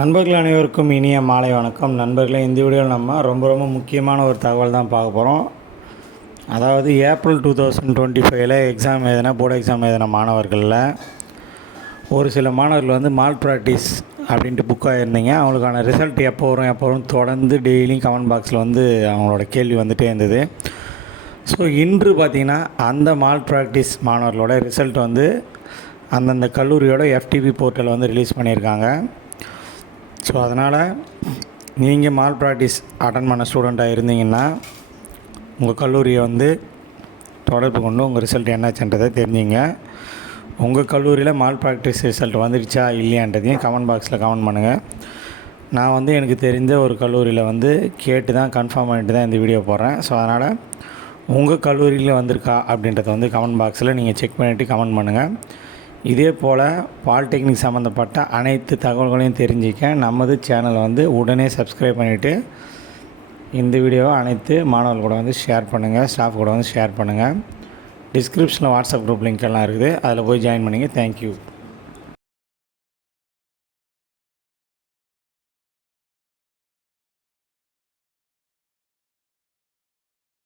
நண்பர்கள் அனைவருக்கும் இனிய மாலை வணக்கம். நண்பர்களே, இந்த வீடியோவில் நம்ம ரொம்ப முக்கியமான ஒரு தகவல் தான் பார்க்க போகிறோம். அதாவது ஏப்ரல் 2025 எக்ஸாம் எழுதின போர்டு எக்ஸாம் எழுதின மாணவர்களில் ஒரு சில மாணவர்கள் வந்து மால் ப்ராக்டிஸ் அப்படின்ட்டு புக் ஆகியிருந்தீங்க. அவங்களுக்கான ரிசல்ட் எப்போ வரும் தொடர்ந்து டெய்லியும் கமெண்ட் பாக்ஸில் வந்து அவங்களோட கேள்வி வந்துகிட்டே இருந்தது. ஸோ இன்று பார்த்திங்கன்னா அந்த மால் ப்ராக்டிஸ் மாணவர்களோட ரிசல்ட் வந்து அந்தந்த கல்லூரியோட FTP போர்ட்டலில் வந்து ரிலீஸ் பண்ணியிருக்காங்க. ஸோ அதனால் நீங்கள் மால் ப்ராக்டிஸ் அட்டன் பண்ண ஸ்டூடெண்ட்டாக இருந்தீங்கன்னா உங்கள் கல்லூரியை வந்து தொடர்பு கொண்டு உங்கள் ரிசல்ட் என்னாச்சுன்றதை தெரிஞ்சுங்க. உங்கள் கல்லூரியில் மால் ப்ராக்டிஸ் ரிசல்ட் வந்துடுச்சா இல்லையான்றதையும் கமெண்ட் பாக்ஸில் கமெண்ட் பண்ணுங்கள். நான் வந்து எனக்கு தெரிந்த ஒரு கல்லூரியில் வந்து கேட்டு தான் கன்ஃபார்ம் பண்ணிட்டு தான் இந்த வீடியோ போடுறேன். ஸோ அதனால் உங்கள் கல்லூரியில் வந்திருக்கா அப்படின்றத வந்து கமெண்ட் பாக்ஸில் நீங்கள் செக் பண்ணிவிட்டு கமெண்ட் பண்ணுங்கள். இதே போல் பாலிடெக்னிக் சம்மந்தப்பட்ட அனைத்து தகவல்களையும் தெரிஞ்சிக்க நமது சேனலை வந்து உடனே சப்ஸ்கிரைப் பண்ணிவிட்டு இந்த வீடியோவை அனைத்து மாணவர்கள் கூட வந்து ஷேர் பண்ணுங்கள், ஸ்டாஃப் கூட வந்து ஷேர் பண்ணுங்கள். டிஸ்கிரிப்ஷனில் வாட்ஸ்அப் குரூப் லிங்க் எல்லாம் இருக்குது, அதில் போய் ஜாயின் பண்ணிங்க. தேங்க்யூ.